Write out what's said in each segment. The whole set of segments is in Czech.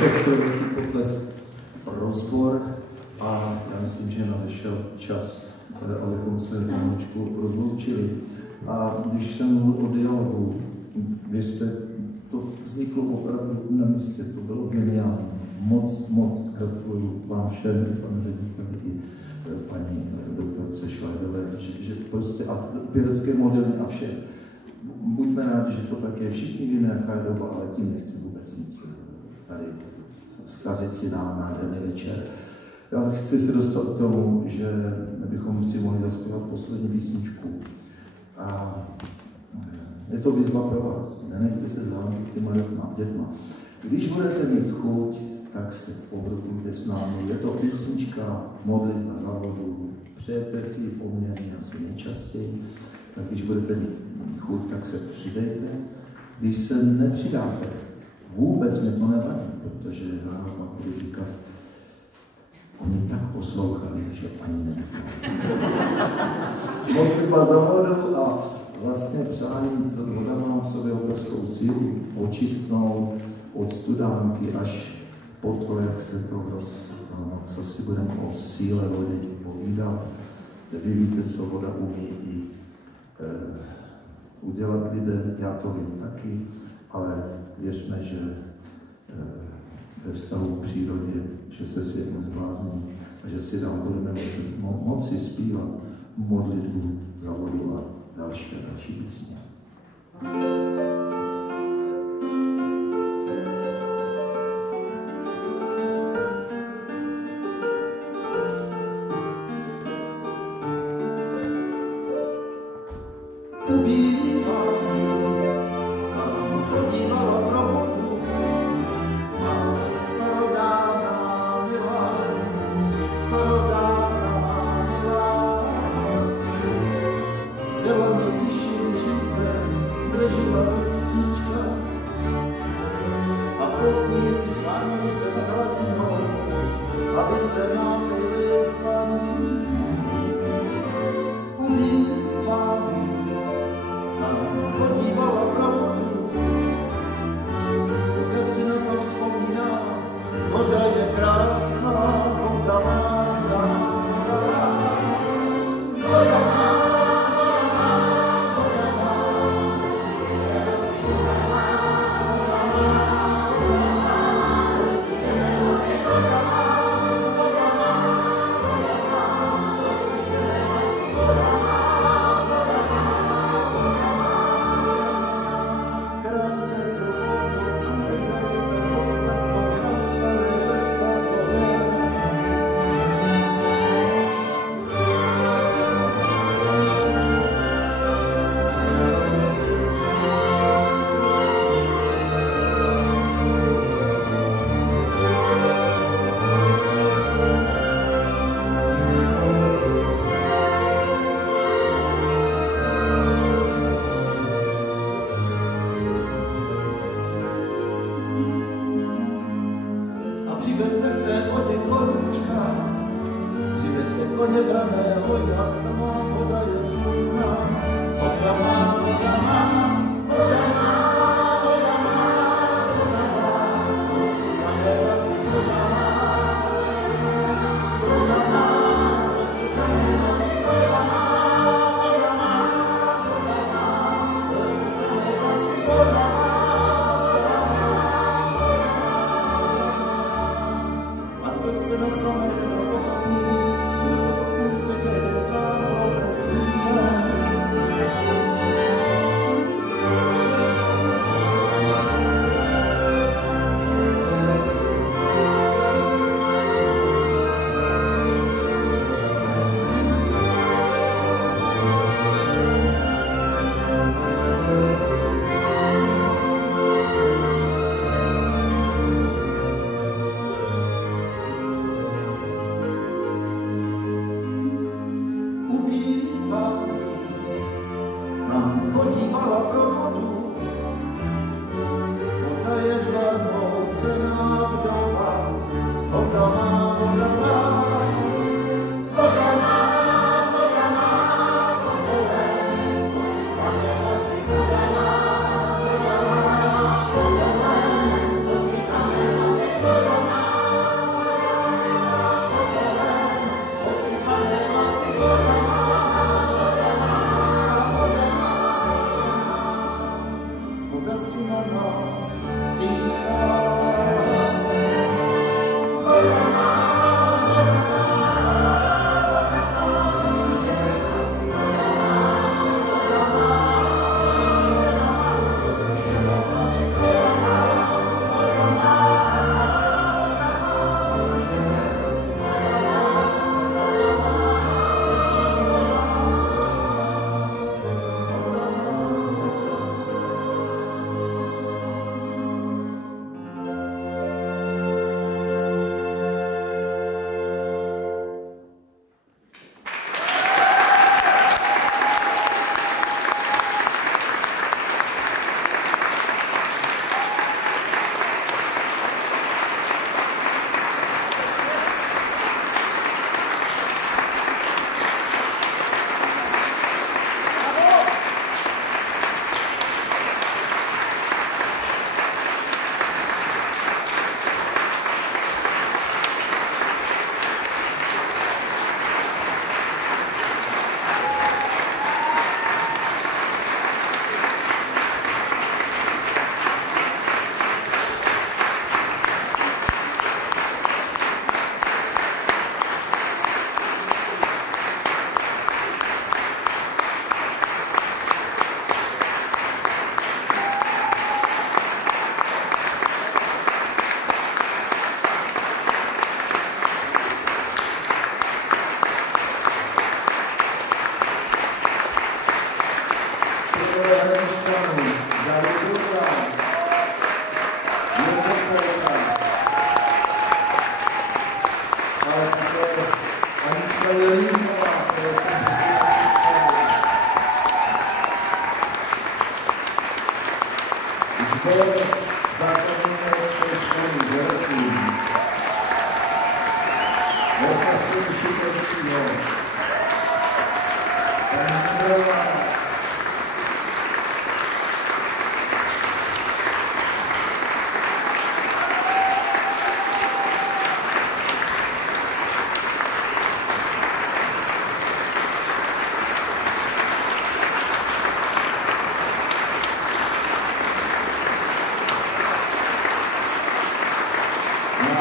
orchestr velký potlesk, rozbor a já myslím, že nadešel čas, abychom se maličku rozloučili. A když jsem mluvil o dialogu, věřte, to vzniklo opravdu na místě, to bylo geniální. Moc gratuluju vám všem, panu řediteli i paní doktorce Šlajdové, že prostě a pěvecké modely a vše. Buďme rádi, že to tak je. Všichni víme, jaká je doba, ale tím nechci vůbec nic tady vkazit si nám nádherný večer. Já chci se dostat k tomu, že bychom si mohli zaspívat poslední písničku. A je to výzva pro vás. Nenechte se zválit těma dětma. Když budete mít chuť, tak se povrkujte s námi. Je to písnička Modlitba za vodu. Přejete si ji poměrně asi nejčastěji. Tak když budete mít chuť, tak se přidejte. Když se nepřidáte, vůbec mi to nevadí, protože já vám budu říkat, oni tak poslouchali, že ani ne. Modlitba za vodu a vlastně přání, co voda má v sobě obrovskou sílu, očistnou od studánky až po to, jak se to co si budeme o síle vody povídat. Vy víte, co voda umí i udělat lidem, já to vím taky, ale věřme, že ve vztahu k přírodě, že se svět nezblázní a že si dál budeme moci zpívat modlitbu za vodu a další písně.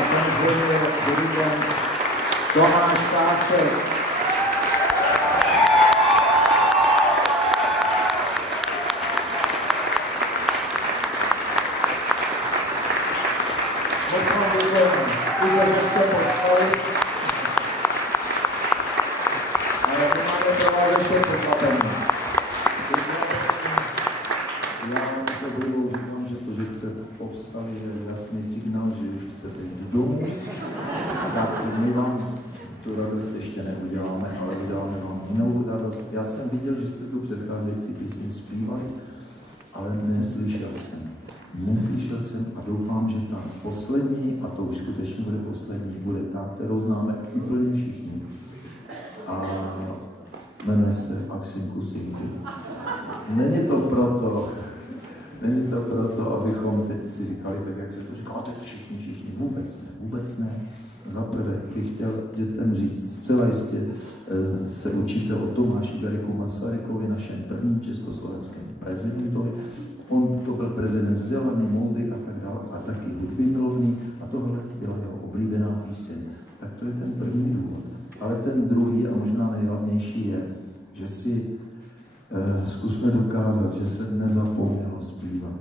samozřejmě dirigent Tomáš Kásek. Že jste poslali. Ale to máme pro vás ještě překvapení. Já vám se budu říkám, že to, že jste povstali, je jasný signál, že už chcete jít domů. Tak my vám tu radost ještě neuděláme, ale uděláme vám jinou radost. Já jsem viděl, že jste tu předcházející písni zpívali, ale neslyšel jsem a doufám, že ta poslední, a to už skutečně bude poslední, bude ta, kterou známe úplně všichni. A jmenuje se Aksinku Sinku. Není to proto, abychom teď si říkali tak, jak se to říká, a teď všichni, vůbec ne. Za prvé bych chtěl dětem říct, zcela jistě se učíte o Tomáši Garriguovi Masarykovi, našem prvním československém prezidentovi. On to byl prezident vzdělaný, moudrý a tak dále, a taky hudby milovný, a tohle byla jeho oblíbená píseň. Tak to je ten první důvod. Ale ten druhý a možná nejhlavnější je, že si zkusme dokázat, že se nezapomnělo zpívat.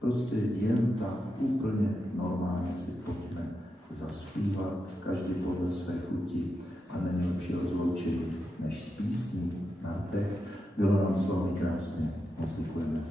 Prostě jen tak úplně normálně si pojďme zaspívat, každý podle své chuti, a není lepší rozloučení než s písní na těch. Bylo nám s vámi krásně. Moc děkujeme.